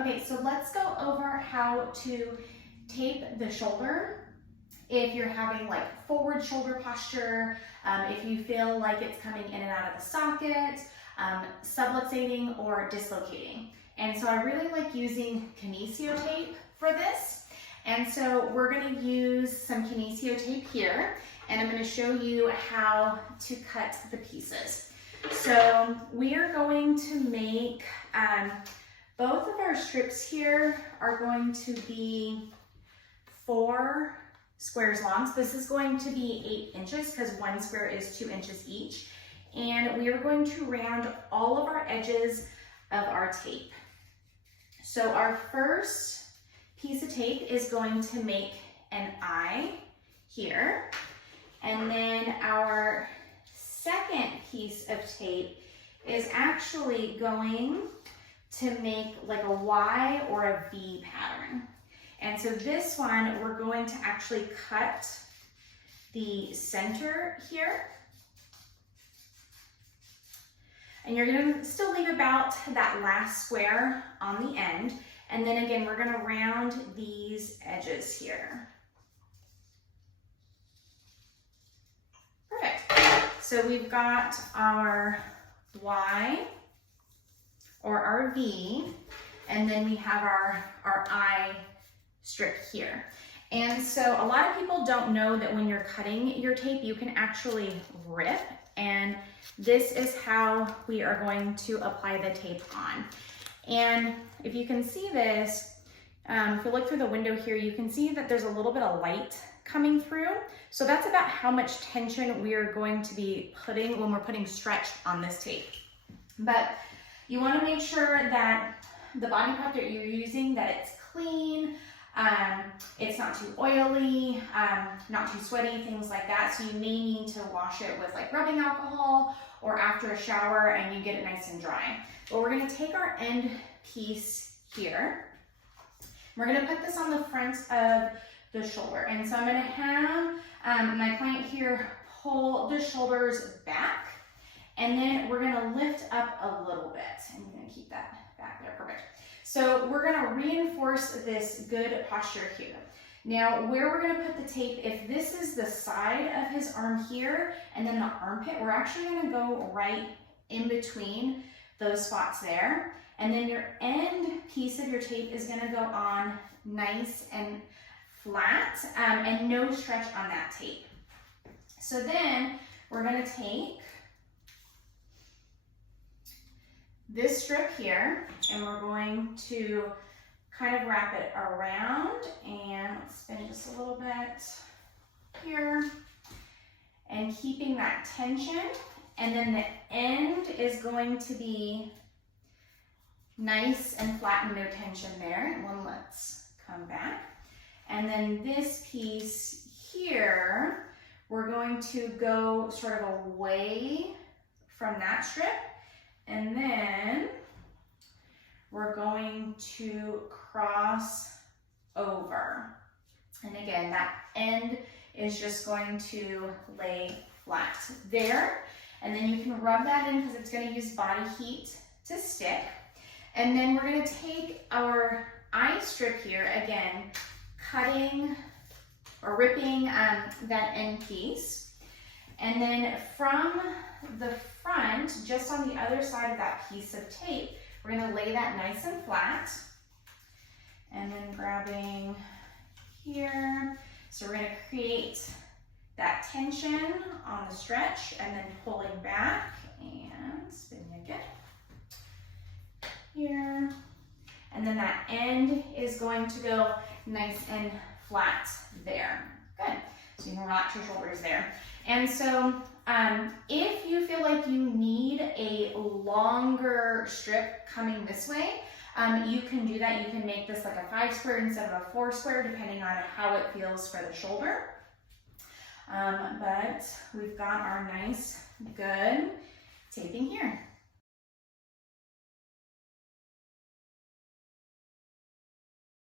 Okay, so let's go over how to tape the shoulder if you're having like forward shoulder posture, if you feel like it's coming in and out of the socket, subluxating or dislocating. And so I really like using kinesio tape for this. And so we're gonna use some kinesio tape here, and I'm gonna show you how to cut the pieces. So we are going to make, both of our strips here are going to be 4 squares long. So this is going to be 8 inches because one square is 2 inches each. And we are going to round all of our edges of our tape. So our first piece of tape is going to make an eye here. And then our second piece of tape is actually going to make like a Y or a V pattern. And so this one, we're going to actually cut the center here. And you're gonna still leave about that last square on the end. And then again, we're gonna round these edges here. Perfect. So we've got our Y or our V, and then we have our eye strip here. And so a lot of people don't know that when you're cutting your tape, you can actually rip, and this is how we are going to apply the tape on. And if you can see this, if you look through the window here, you can see that there's a little bit of light coming through. So that's about how much tension we are going to be putting when we're putting stretch on this tape. But you want to make sure that the body part that you're using, that it's clean, it's not too oily, not too sweaty, things like that. So you may need to wash it with like rubbing alcohol or after a shower and you get it nice and dry. But we're gonna take our end piece here. We're gonna put this on the front of the shoulder. And so I'm gonna have my client here pull the shoulders back, and then we're gonna lift up a little bit. And you're gonna keep that back there, perfect. So we're gonna reinforce this good posture here. Now, where we're gonna put the tape, if this is the side of his arm here and then the armpit, we're actually gonna go right in between those spots there. And then your end piece of your tape is gonna go on nice and flat and no stretch on that tape. So then we're gonna take this strip here, and we're going to kind of wrap it around, and let's spin just a little bit here, and keeping that tension. And then the end is going to be nice and flat and no tension there. And then let's come back. And then this piece here, we're going to go sort of away from that strip. And then we're going to cross over. And again, that end is just going to lay flat there. And then you can rub that in because it's going to use body heat to stick. And then we're going to take our eye strip here, again, cutting or ripping that end piece. And then from the front, just on the other side of that piece of tape, we're gonna lay that nice and flat. And then grabbing here. So we're gonna create that tension on the stretch and then pulling back and spin again. Here. And then that end is going to go nice and flat there. Good. So you can relax your shoulders there. And so if you feel like you need a longer strip coming this way, you can do that. You can make this like a 5 square instead of a 4 square, depending on how it feels for the shoulder. But we've got our nice, good taping here.